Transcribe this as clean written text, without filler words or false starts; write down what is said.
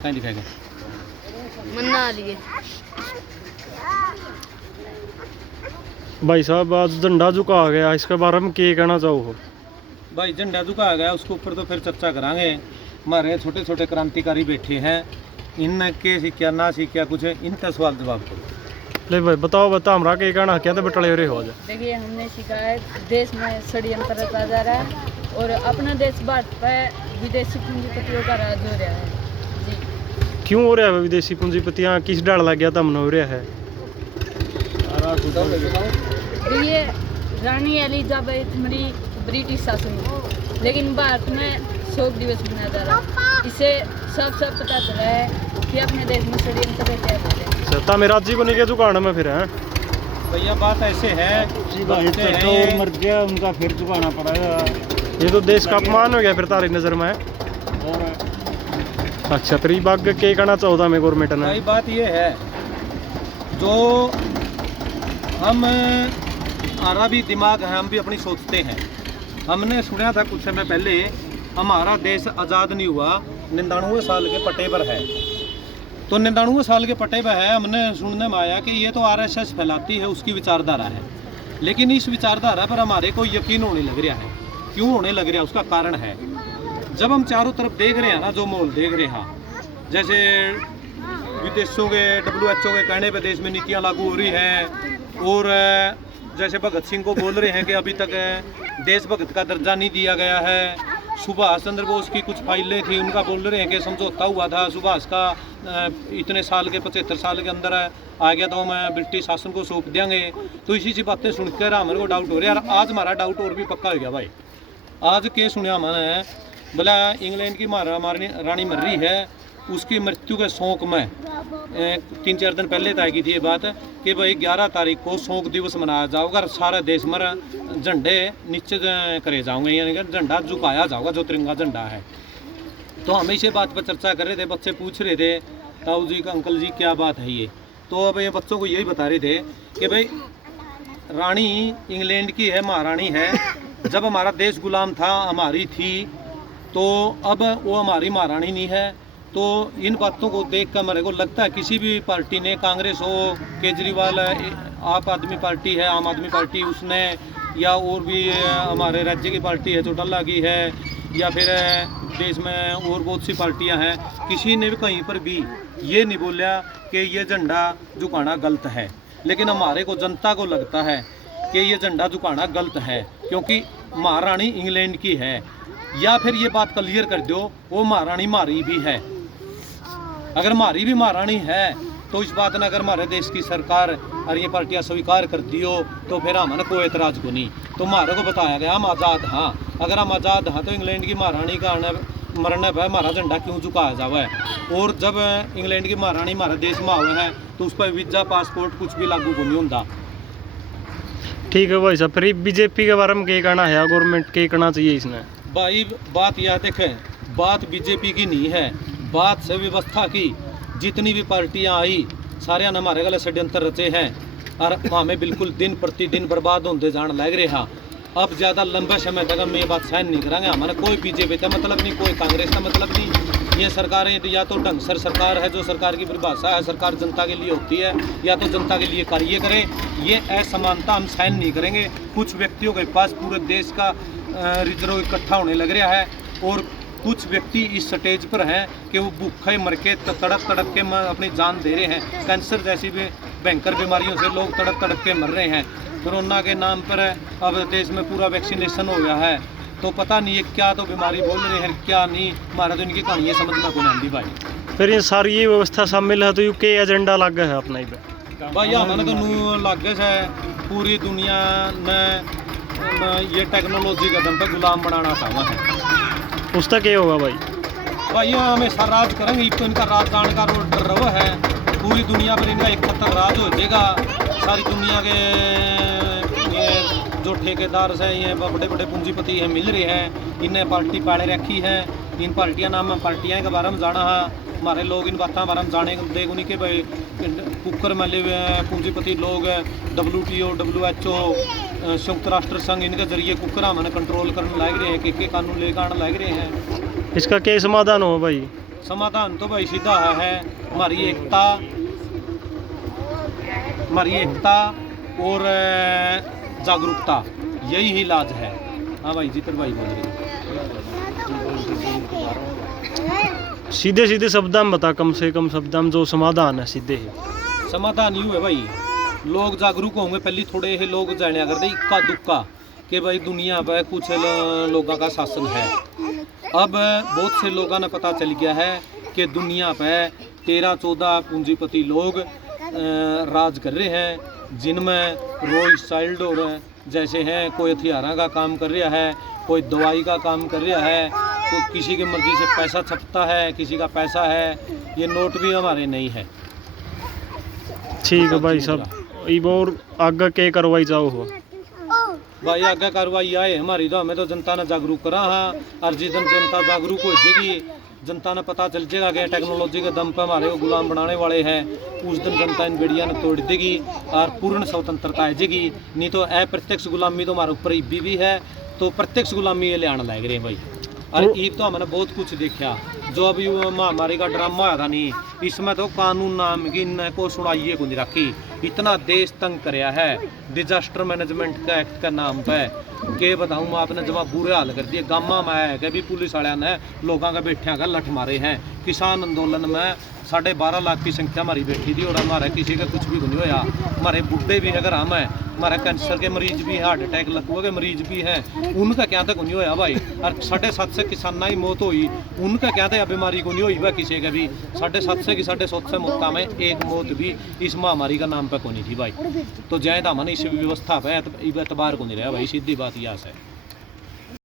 कहीं दिखाएगा मन्ना आ रही है। भाई साहब आज झंडा झुका गया, इसके बारे में क्या कहना चाहो? भाई झंडा झुका गया उसके ऊपर तो फिर चर्चा करांगे। हमारे छोटे छोटे क्रांतिकारी बैठे हैं, इनके सीखा ना सीखा कुछ इनका सवाल जवाब करो। ले भाई बता हमरा क्या कहना, क्या तो बटले रहे हो आज? देखिए हमने सीखा है देश में षड्यंत्र रचा जा रहा है और अपना देश भारत पर विदेशी पूंजीपतियों का राज हो रहा है जी। क्यों हो रहा है विदेशी पूंजीपतियां, किस डर लग गया था हमने हो रहा है? ये रानी एलिजाबेथ मरी ब्रिटिश शासन में, लेकिन भारत में शोक दिवस मनाया जा रहा है। इसे सब पता चला है कि अपने देश में षड्यंत्र रचा जा रहा है। सत्ता में राज्य को नहीं क्या झुकाना में फिर है? भैया बात ऐसे है और मर गया उनका फिर चुकाना पड़ेगा। ये तो देश का अपमान हो गया फिर तारी नज़र में। और अच्छा फिर ये बात क्या कहना चाहता मैं गवर्नमेंट ने? भाई बात ये है जो हम हमारा भी दिमाग है, हम भी अपनी सोचते हैं। हमने सुना था कुछ समय पहले हमारा देश आज़ाद नहीं हुआ 99 साल के पट्टे पर है। तो 99 साल के पट्टे पर है, हमने सुनने में आया कि ये तो आरएसएस फैलाती है, उसकी विचारधारा है। लेकिन इस विचारधारा पर हमारे को यकीन होने लग रहा है। क्यों होने लग रहा है उसका कारण है, जब हम चारों तरफ देख रहे हैं ना, जो माहौल देख रहे हैं, जैसे विदेशों के WHO के कहने पे देश में नीतियां लागू हो रही हैं और जैसे भगत सिंह को बोल रहे हैं कि अभी तक देशभक्त का दर्जा नहीं दिया गया है। सुभाष चंद्र बोस की कुछ फाइलें थी, उनका बोल रहे हैं कि समझौता हुआ था सुभाष का, इतने साल के 75 साल के अंदर आ गया तो हम ब्रिटिश शासन को सौंप देंगे। तो इसी सी बातें सुनकर हमारे को डाउट हो रहा है यार। आज हमारा डाउट और भी पक्का हो गया भाई। आज के सुनिया मैंने बोला इंग्लैंड की रानी मर रही है, उसकी मृत्यु के शोक में 3-4 दिन पहले तय की थी ये बात कि भाई 11 तारीख को शोक दिवस मनाया जाएगा और सारा देश में झंडे नीचे करे जाओगे, यानी कि झंडा झुकाया जाएगा जो तिरंगा झंडा है। तो हम इसी बात पर चर्चा कर रहे थे, बच्चे पूछ रहे थे ताऊ जी का अंकल जी क्या बात है ये। तो अब ये बच्चों को यही बता रहे थे कि भाई रानी इंग्लैंड की है, महारानी है। जब हमारा देश गुलाम था, हमारी थी, तो अब वो हमारी महारानी नहीं है। तो इन बातों को देख कर मेरे को लगता है किसी भी पार्टी ने, कांग्रेस हो, केजरीवाल, आप आदमी पार्टी है, आम आदमी पार्टी, उसने, या और भी हमारे राज्य की पार्टी है चौटाला की है, या फिर देश में और बहुत सी पार्टियां हैं, किसी ने भी कहीं पर भी ये नहीं बोला कि ये झंडा झुकाना गलत है। लेकिन हमारे को, जनता को लगता है कि ये झंडा झुकाना गलत है क्योंकि महारानी इंग्लैंड की है। या फिर ये बात क्लियर कर दो वो महारानी हमारी भी है। अगर हमारी भी महारानी है तो इस बात ने अगर हमारे देश की सरकार और ये पार्टियां स्वीकार कर दियो तो फिर हमारा कोई एतराज को नहीं। तो हमारे को बताया गया हम आज़ाद हाँ। अगर हम आज़ाद हाँ तो इंग्लैंड की महारानी का मरने पर हमारा झंडा क्यों झुकाया जावा है? और जब इंग्लैंड की महारानी हमारे देश में आवे है तो उस पर वीजा, पासपोर्ट कुछ भी लागू को नहीं होता। ठीक है भाई साहब, फिर बीजेपी के बारे में क्या कहना है? गवर्नमेंट क्या करना चाहिए इसने? भाई बात यह देखें, बात बीजेपी की नहीं है, बात से व्यवस्था की। जितनी भी पार्टियां आई सारे ने हमारे गले षड्यंत्र रचे हैं और हमें बिल्कुल दिन प्रतिदिन बर्बाद होते जान लग रहा। अब ज़्यादा लंबे समय तक हम ये बात सहन नहीं करेंगे। हमारा कोई बीजेपी का मतलब नहीं, कोई कांग्रेस का मतलब नहीं। ये सरकारें या तो ढंग से सरकार है, जो सरकार की परिभाषा है, सरकार जनता के लिए होती है, या तो जनता के लिए कार्य करे। ये असमानता हम सहन नहीं करेंगे। कुछ व्यक्तियों के पास पूरे देश का रिजर्व इकट्ठा होने लग रहा है और कुछ व्यक्ति इस स्टेज पर हैं कि वो भूखे मर के तड़प के अपनी जान दे रहे हैं। कैंसर जैसी भी भयंकर बीमारियों से लोग तड़प के मर रहे हैं। कोरोना के नाम पर अब देश में पूरा वैक्सीनेशन हो गया है, तो पता नहीं है क्या तो बीमारी बोल रहे हैं क्या नहीं। हमारा तो इनकी कहानी समझ में को नहीं आती भाई। फिर ये सारी ये व्यवस्था शामिल है तो यू के एजेंडा लग है अपना ही भाई? हमारे तो नू लागे है पूरी दुनिया में ये टेक्नोलॉजी का दम पे गुलाम बनाना चाहता है। उसका क्या होगा भाई? भाई हमेशा राज करेंगे, तो इनका राज जाने का डर रवा है। पूरी दुनिया पर इनका एक खतर राज हो जाएगा। सारी दुनिया के ये जो ठेकेदार हैं, ये बड़े बड़े पूंजीपति हैं, मिल रहे हैं, इन्हें पार्टी पाड़े रखी है। इन पार्टियां नाम पार्टियां के बारे में जाना है। हमारे लोग इन बातों बारे में जाने देख नहीं कि भाई कुकर में ले पूंजीपति लोग WTO, WHO, संयुक्त राष्ट्र संघ, इनके जरिए कुकर मैंने कंट्रोल करने लग रहे हैं, के कानून लेकर आने लग रहे हैं। इसका क्या समाधान हो भाई? समाधान तो भाई सीधा है हमारी एकता और जागरूकता, यही ही इलाज है। हाँ भाई जीतर भाई बोल रहे सीधे सीधे शब्दां में बता, कम से कम शब्दां में जो समाधान है सीधे ही। समाधान यूँ है भाई, लोग जागरूक होंगे। पहले थोड़े ही लोग जाने करते इक्का दुक्का कि भाई दुनिया पर कुछ लोगों का शासन है। अब बहुत से लोगों ने पता चल गया है कि दुनिया पे 13-14 पूंजीपति लोग राज कर रहे हैं, जिनमें रॉयस चाइल्ड और जैसे हैं, कोई हथियारों का काम कर रहा है, कोई दवाई का काम कर रहा है, तो किसी की मर्जी से पैसा छपता है, किसी का पैसा है। ये नोट भी हमारे नहीं है। ठीक है भाई साहब, ये और आगे के कार्रवाई चाहो हो भाई आगे कार्रवाई आए हमारी, तो हमें तो जनता ने जागरूक करा है। और जिस दिन जनता जागरूक हो जाएगी, जनता ने पता चल जाएगा कि टेक्नोलॉजी के दम पर हमारे को गुलाम बनाने वाले हैं, उस दिन जनता इन बेड़िया ने तोड़ देगी और पूर्ण स्वतंत्रता आ जाएगी। नहीं तो अप्रत्यक्ष गुलामी तो हमारे ऊपर ईबी भी है, तो प्रत्यक्ष गुलामी ये ले आने लग रहे हैं भाई। और ईब तो हमने बहुत कुछ देखा, जो अभी वो महामारी का ड्रामा आया था नहीं, इसमें तो कानून नाम की न को सुनाइए को नहीं रखी। इतना देश तंग कराया है डिजास्टर मैनेजमेंट का एक्ट का नाम पे, के बताऊँ मैं आपने जब बुरे हाल कर दिए। गामा में है कि भी पुलिस वाले ने लोगों का बैठा का लठ मारे हैं। किसान आंदोलन में 12.5 लाख की संख्या हमारी बैठी थी और हमारे किसी का कुछ भी नहीं होया। हमारे बुढ़े भी अगर हम हैं, हमारे कैंसर के मरीज भी हैं, हार्ट अटैक लकवा के मरीज भी हैं, उनका क्या तक नहीं होया भाई। और 750 किसाना ही मौत हुई, उनका क्या था बीमारी को नहीं हुई भाई किसी का भी। 750 की 750 मौत में एक मौत भी इस महामारी का नाम पे को नहीं थी भाई। तो जय दामन इस व्यवस्था पे एतबार को नहीं रहा भाई, सीधी बात यह है।